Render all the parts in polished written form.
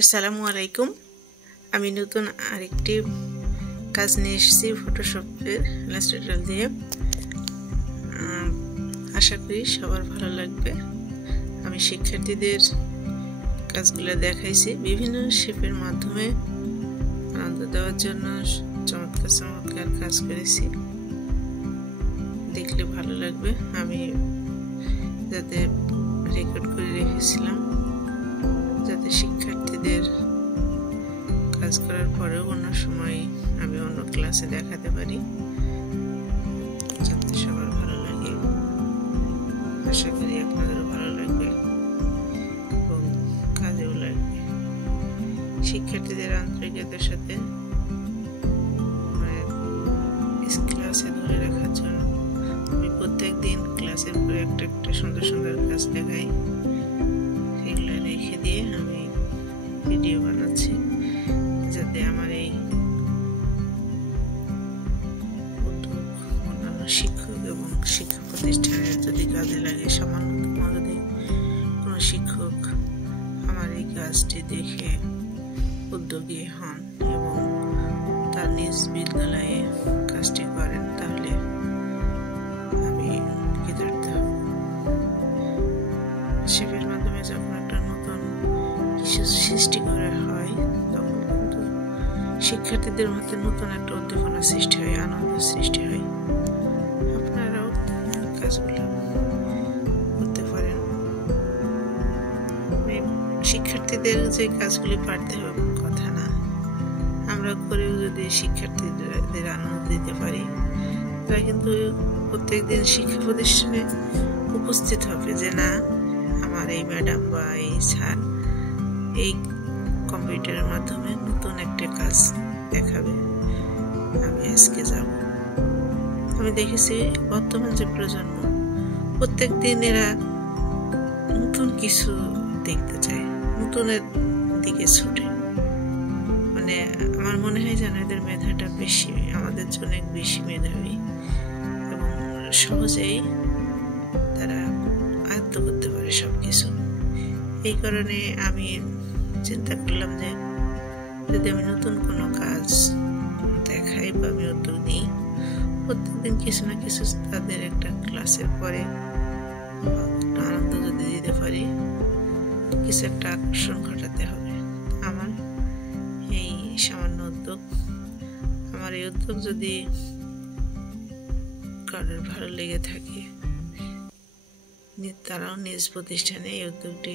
আসসালামু আলাইকুম। আমি নতুন আরেকটি কাজ নিয়ে এসেছি ফটোশপের ইলাস্ট্রেটর দিয়ে। আশা করি সবার ভালো লাগবে। আমি শিক্ষার্থীদের কাজগুলো দেখাইছি বিভিন্ন শেপের মাধ্যমে আনন্দ দেওয়ার জন্য চমৎকার চমৎকার কাজ করেছি, দেখলে ভালো লাগবে। আমি যাতে রেকর্ড করে রেখেছিলাম যাতে শিক্ষার্থীদের কাজ করার পরেও অন্য সময় আমি অন্য ক্লাসে দেখাতে পারি, যাতে সবার ভালো লাগে। আশা করি আপনাদেরও ভালো লাগবে এবং কাজেও লাগবে। শিক্ষার্থীদের আন্তরিকতার সাথে ক্লাসে ধরে রাখার জন্য আমি প্রত্যেক দিন ক্লাসের পরে একটা একটা সুন্দর সুন্দর কাজ দেখাই। সেগুলো রেখে দিয়ে আমি ভিডিও বানাচ্ছি যাতে আমার এই উদ্যোগ অন্যান্য শিক্ষক এবং শিক্ষা প্রতিষ্ঠানের যদি কাজে লাগে, সামান্যতম যদি কোনো শিক্ষক আমার এই কাজটি দেখে উদ্যোগী হন এবং তার নিজ বিদ্যালয়ে কাজটি করেন, তাহলে আমি কৃতার্থ হব। শেপের মাধ্যমে যখন একটা নতুন কিছু সৃষ্টি করা হয় তখন কিন্তু শিক্ষার্থীদের মধ্যে নতুন একটা উদ্দীপনা সৃষ্টি হয়, আনন্দ সৃষ্টি হয়। আপনারাও কাজগুলো করতে পারেন। শিক্ষার্থীদের যে কাজগুলি পারতে হবে কথা না, আমরা করেও যদি শিক্ষার্থীদের আনন্দ দিতে পারি, তারা কিন্তু প্রত্যেকদিন শিক্ষা প্রতিষ্ঠানে উপস্থিত হবে যে না, আমার এই ম্যাডাম বা এই স্যার এই কম্পিউটারের মাধ্যমে নতুন একটা কাজ দেখাবে, আমি আজকে যাব। আমি দেখেছি বর্তমান যে প্রজন্ম প্রত্যেক দিন এরা নতুন কিছু দেখতে চায়, নতুনের দিকে ছুটে। মানে আমার মনে হয় যেন এদের মেধাটা বেশি, আমাদের জন্য অনেক বেশি মেধাবী এবং সহজেই তারা আয়ত্ত করতে পারে সবকিছু। এই কারণে আমি চিন্তা করলাম যে যদি আমি নতুন কোনো কাজ দেখাই বা আমি উদ্যোগ নিই, প্রত্যেকদিন কিছু না কিছু তাদের একটা ক্লাসের পরে একটা আনন্দ যদি দিতে পারি, কিছু একটা আকর্ষণ ঘটাতে হবে। আমার এই সামান্য উদ্যোগ, আমার এই উদ্যোগ যদি কারোর ভালো লেগে থাকে, তারাও নিজ প্রতিষ্ঠানে এই উদ্যোগটি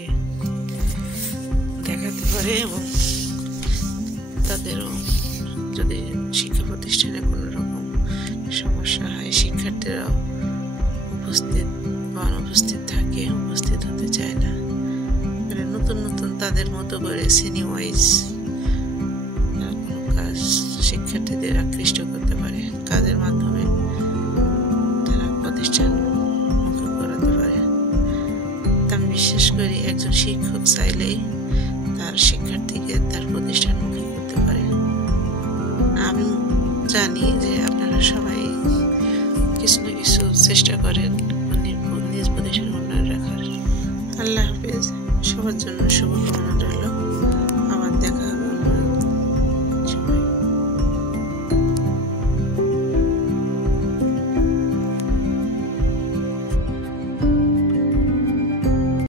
দেখাতে পারে এবং তাদেরও যদি শিক্ষা প্রতিষ্ঠানে কোনো রকম সমস্যা হয়, শিক্ষার্থীরাও উপস্থিত বা অনুপস্থিত থাকে, উপস্থিত হতে চায় না, মানে নতুন নতুন তাদের মতো করে শ্রেণী ওয়াইজ কোনো কাজ শিক্ষার্থীদের আকৃষ্ট করতে পারে, কাজের মাধ্যমে তারা প্রতিষ্ঠান মুখী করাতে পারে। আমি বিশ্বাস করি একজন শিক্ষক চাইলেই তার শিক্ষার্থীকে তার প্রতিষ্ঠান মুখী করতে পারে। আমি জানি যে আপনারা সবাই কিছু না কিছু চেষ্টা করেন নিজ প্রতিষ্ঠান উন্নয়ন রাখার। আল্লাহ হাফেজ, সবার জন্য শুভকামনা রইল।